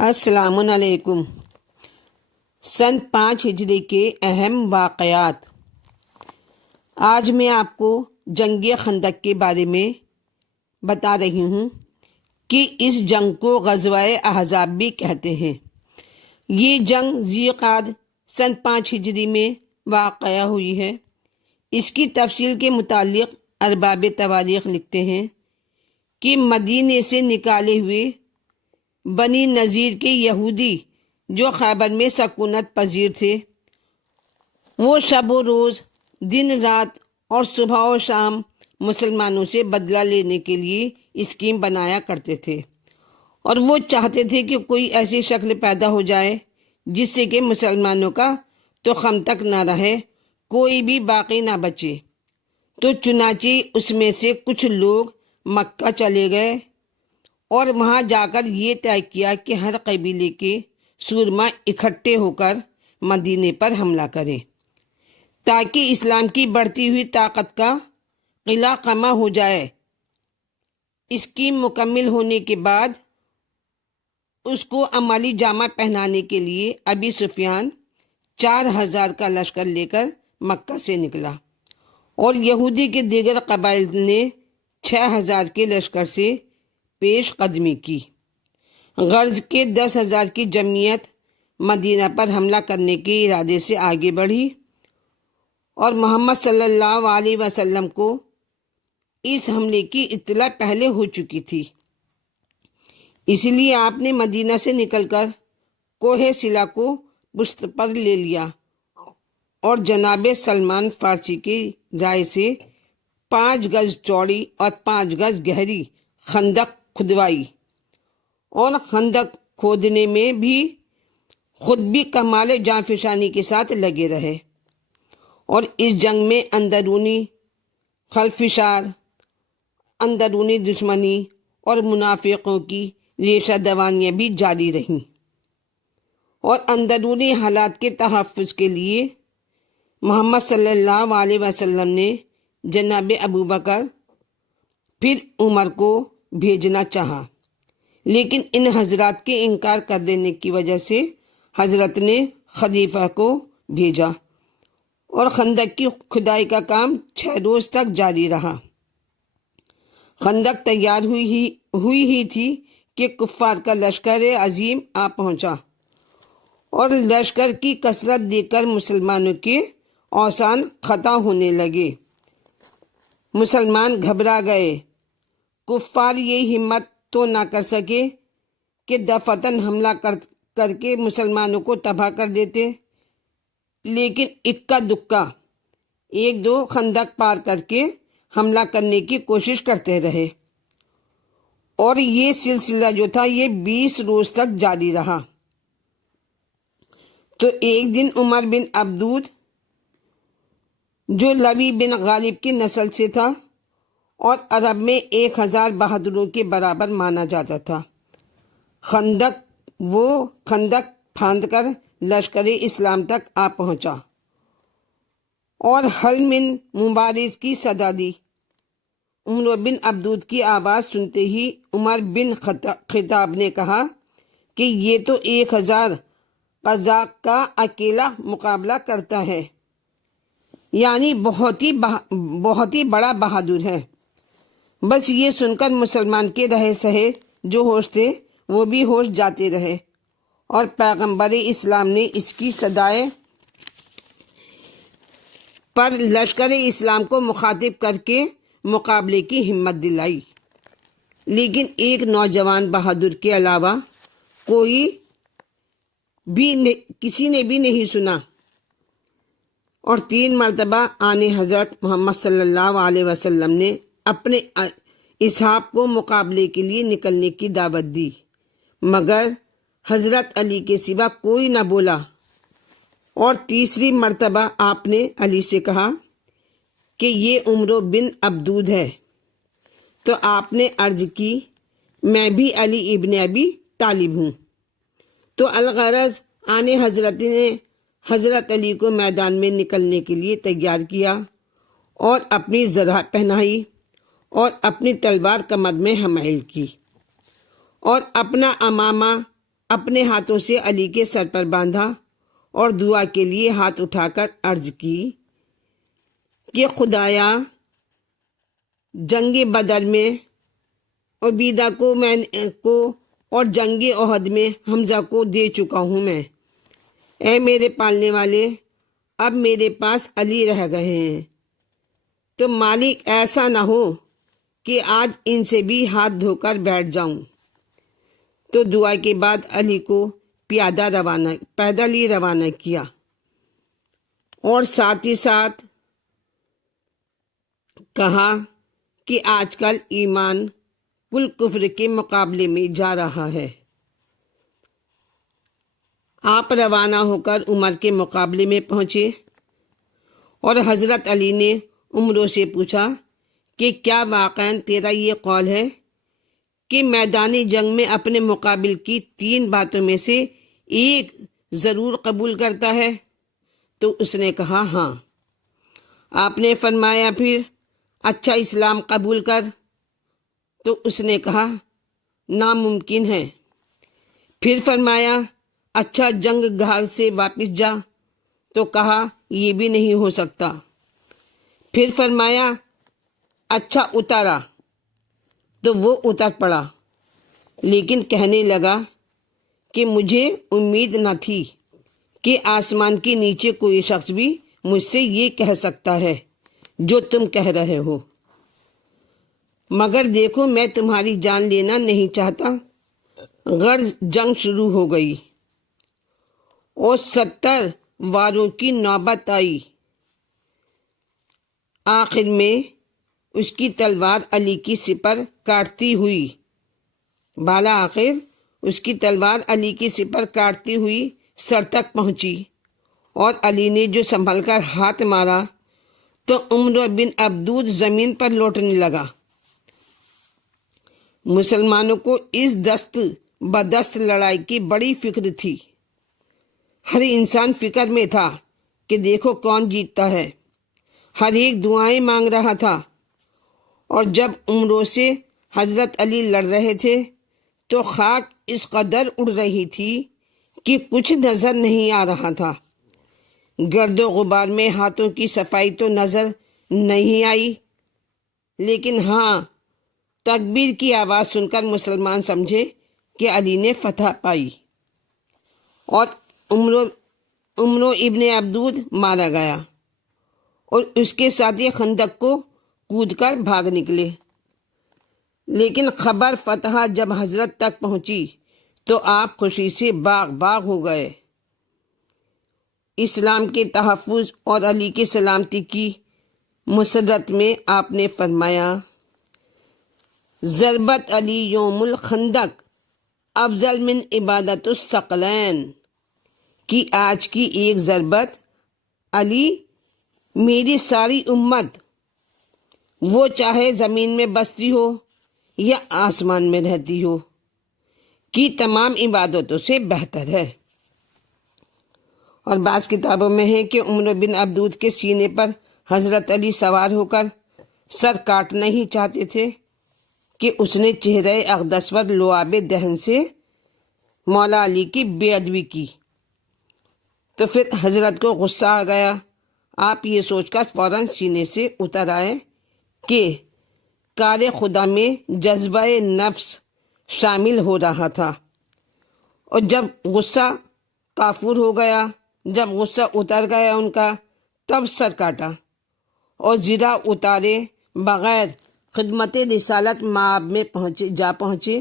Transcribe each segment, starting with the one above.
السلام علیکم۔ سن 5 ہجری کے اہم واقعات۔ آج میں آپ کو جنگ خندق کے بارے میں بتا رہی ہوں کہ اس جنگ کو غزوہ احزاب بھی کہتے ہیں۔ یہ جنگ ذی القعدہ سن 5 ہجری میں واقع ہوئی ہے۔ اس کی تفصیل کے متعلق ارباب تواریخ لکھتے ہیں کہ مدینے سے نکالے ہوئے بنی نذیر کے یہودی جو خیبر میں سکونت پذیر تھے، وہ شب و روز، دن رات اور صبح و شام مسلمانوں سے بدلہ لینے کے لیے اسکیم بنایا کرتے تھے، اور وہ چاہتے تھے کہ کوئی ایسی شکل پیدا ہو جائے جس سے کہ مسلمانوں کا تو خم تک نہ رہے، کوئی بھی باقی نہ بچے۔ تو چنانچہ اس میں سے کچھ لوگ مکہ چلے گئے اور وہاں جا کر یہ طے کیا کہ ہر قبیلے کے سورما اکٹھے ہو کر مدینے پر حملہ کریں تاکہ اسلام کی بڑھتی ہوئی طاقت کا قلع قمع ہو جائے۔ اسکیم مکمل ہونے کے بعد اس کو عملی جامہ پہنانے کے لیے ابی سفیان 4000 کا لشکر لے کر مکہ سے نکلا، اور یہودی کے دیگر قبائل نے 6000 کے لشکر سے پیش قدمی کی، غرض کے 10,000 کی جمعیت مدینہ پر حملہ کرنے کے ارادے سے آگے بڑھی، اور محمد صلی اللہ علیہ وسلم کو اس حملے کی اطلاع پہلے ہو چکی تھی، اس لیے آپ نے مدینہ سے نکل کر کوہ سلا کو پشت پر لے لیا، اور جناب سلمان فارسی کی رائے سے 5 گز چوڑی اور 5 گز گہری خندق کھدوائی، اور خندق کھودنے میں بھی خود بھی کمال جانفشانی کے ساتھ لگے رہے، اور اس جنگ میں اندرونی خلفشار، اندرونی دشمنی اور منافقوں کی ریشہ دوانیاں بھی جاری رہیں، اور اندرونی حالات کے تحفظ کے لیے محمد صلی اللہ علیہ وسلم نے جناب ابوبکر پھر عمر کو بھیجنا چاہا، لیکن ان حضرات کے انکار کر دینے کی وجہ سے حضرت نے خلیفہ کو بھیجا، اور خندق کی کھدائی کا کام 6 روز تک جاری رہا۔ خندق تیار ہوئی ہی تھی کہ کفار کا لشکر عظیم آ پہنچا، اور لشکر کی کثرت دیکھ کر مسلمانوں کے اوزان خطا ہونے لگے، مسلمان گھبرا گئے۔ کفار یہ ہمت تو نہ کر سکے کہ دفعتاً حملہ کر کے مسلمانوں کو تباہ کر دیتے، لیکن اکا دکا 1-2 خندق پار کر کے حملہ کرنے کی کوشش کرتے رہے، اور یہ سلسلہ جو تھا یہ 20 روز تک جاری رہا۔ تو ایک دن عمر بن عبدود جو لوی بن غالب کی نسل سے تھا اور عرب میں 1000 بہادروں کے برابر مانا جاتا تھا، خندق پھاند کر لشکر اسلام تک آ پہنچا اور حل من مبارز کی صدا دی۔ عمر بن عبدود کی آواز سنتے ہی عمر بن خطاب نے کہا کہ یہ تو 1000 قزاق کا اکیلا مقابلہ کرتا ہے، یعنی بہت ہی بڑا بہادر ہے۔ بس یہ سن کر مسلمان کے رہے سہے جو ہوش تھے وہ بھی ہوش جاتے رہے، اور پیغمبر اسلام نے اس کی صدائے پر لشکر اسلام کو مخاطب کر کے مقابلے کی ہمت دلائی، لیکن ایک نوجوان بہادر کے علاوہ کسی نے بھی نہیں سنا، اور 3 مرتبہ آن حضرت محمد صلی اللہ علیہ وسلم نے اپنے اصحاب کو مقابلے کے لیے نکلنے کی دعوت دی، مگر حضرت علی کے سوا کوئی نہ بولا، اور تیسری مرتبہ آپ نے علی سے کہا کہ یہ عمر بن عبدود ہے، تو آپ نے عرض کی میں بھی علی ابن ابی طالب ہوں۔ تو الغرض آن حضرت نے حضرت علی کو میدان میں نکلنے کے لیے تیار کیا، اور اپنی زرہ پہنائی، اور اپنی تلوار کمر میں حمل کی، اور اپنا امامہ اپنے ہاتھوں سے علی کے سر پر باندھا اور دعا کے لیے ہاتھ اٹھا کر عرض کی کہ خدایا، جنگ بدر میں عبیدہ کو اور جنگ احد میں حمزہ کو دے چکا ہوں میں۔ اے میرے پالنے والے، اب میرے پاس علی رہ گئے ہیں، تو مالک ایسا نہ ہو کہ آج ان سے بھی ہاتھ دھو کر بیٹھ جاؤں۔ تو دعا کے بعد علی کو پیدل ہی روانہ کیا، اور ساتھ ہی ساتھ کہا کہ آج کل ایمان کل کفر کے مقابلے میں جا رہا ہے۔ آپ روانہ ہو کر عمر کے مقابلے میں پہنچے، اور حضرت علی نے عمروں سے پوچھا کہ کیا واقعاً تیرا یہ قول ہے کہ میدان جنگ میں اپنے مقابل کی 3 باتوں میں سے ایک ضرور قبول کرتا ہے؟ تو اس نے کہا ہاں۔ آپ نے فرمایا پھر اچھا اسلام قبول کر؟ تو اس نے کہا ناممکن ہے۔ پھر فرمایا اچھا جنگ گاہ سے واپس جا؟ تو کہا یہ بھی نہیں ہو سکتا۔ پھر فرمایا اچھا اتارا؟ تو وہ اتر پڑا، لیکن کہنے لگا کہ مجھے امید نہ تھی کہ آسمان کے نیچے کوئی شخص بھی مجھ سے یہ کہہ سکتا ہے جو تم کہہ رہے ہو، مگر دیکھو میں تمہاری جان لینا نہیں چاہتا۔ غرض جنگ شروع ہو گئی اور 70 واروں کی نوبت آئی۔ آخر میں اس کی تلوار علی کی سپر کاٹتی ہوئی کاٹتی ہوئی سر تک پہنچی، اور علی نے جو سنبھل کر ہاتھ مارا تو عمر بن عبدود زمین پر لوٹنے لگا۔ مسلمانوں کو اس دست بدست لڑائی کی بڑی فکر تھی۔ ہر انسان فکر میں تھا کہ دیکھو کون جیتتا ہے۔ ہر ایک دعائیں مانگ رہا تھا، اور جب عمروں سے حضرت علی لڑ رہے تھے تو خاک اس قدر اڑ رہی تھی کہ کچھ نظر نہیں آ رہا تھا۔ گرد و غبار میں ہاتھوں کی صفائی تو نظر نہیں آئی، لیکن ہاں تکبیر کی آواز سن کر مسلمان سمجھے کہ علی نے فتح پائی، اور عمر ابن عبدود مارا گیا، اور اس کے ساتھ یہ خندق کو کود کر بھاگ نکلے۔ لیکن خبر فتح جب حضرت تک پہنچی تو آپ خوشی سے باغ ہو گئے۔ اسلام کے تحفظ اور علی کی سلامتی کی مسرت میں آپ نے فرمایا ضربت علی یوم الخندق افضل من عبادت الثقلین، کہ آج کی ایک ضربت علی میری ساری امت، وہ چاہے زمین میں بستی ہو یا آسمان میں رہتی ہو، کی تمام عبادتوں سے بہتر ہے۔ اور بعض کتابوں میں ہے کہ عمر بن عبدود کے سینے پر حضرت علی سوار ہو کر سر کاٹنا ہی چاہتے تھے کہ اس نے چہرہ اقدس پر لعاب دہن سے مولا علی کی بے ادبی کی، تو پھر حضرت کو غصہ آ گیا۔ آپ یہ سوچ کر فوراً سینے سے اتر آئے کہ کار خدا میں جذبہ نفس شامل ہو رہا تھا، اور جب غصہ کافور ہو گیا، جب غصہ اتر گیا ان کا، تب سر کاٹا اور زرہ اتارے بغیر خدمت رسالت مآب میں پہنچے،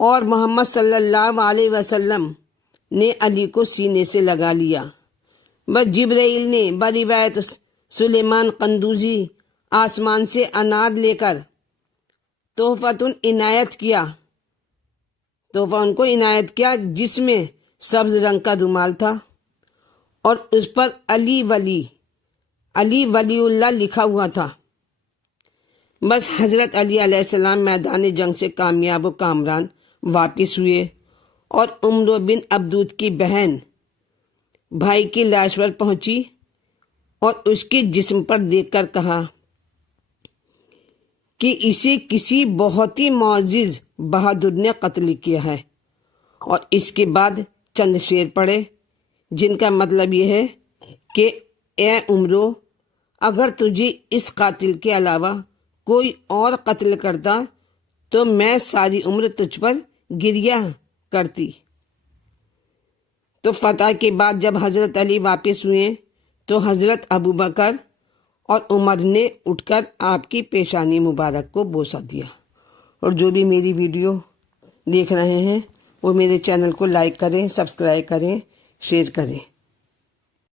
اور محمد صلی اللہ علیہ وسلم نے علی کو سینے سے لگا لیا۔ بس جبرائیل نے بروایت سلیمان قندوزی آسمان سے انار لے کر تحفہ ان کو عنایت کیا، جس میں سبز رنگ کا رومال تھا، اور اس پر علی ولی اللہ لکھا ہوا تھا۔ بس حضرت علی علیہ السلام میدان جنگ سے کامیاب و کامران واپس ہوئے، اور عمر بن عبدود کی بہن بھائی کی لاش پر پہنچی اور اس کے جسم پر دیکھ کر کہا کہ اسے کسی بہت ہی معزز بہادر نے قتل کیا ہے۔ اور اس کے بعد چند شعر پڑھے جن کا مطلب یہ ہے کہ اے عمرو، اگر تجھے اس قاتل کے علاوہ کوئی اور قتل کرتا تو میں ساری عمر تجھ پر گریہ کرتی۔ تو فتح کے بعد جب حضرت علی واپس ہوئے تو حضرت ابوبکر اور عمر نے اٹھ کر آپ کی پیشانی مبارک کو بوسہ دیا۔ اور جو بھی میری ویڈیو دیکھ رہے ہیں وہ میرے چینل کو لائک کریں، سبسکرائب کریں، شیئر کریں۔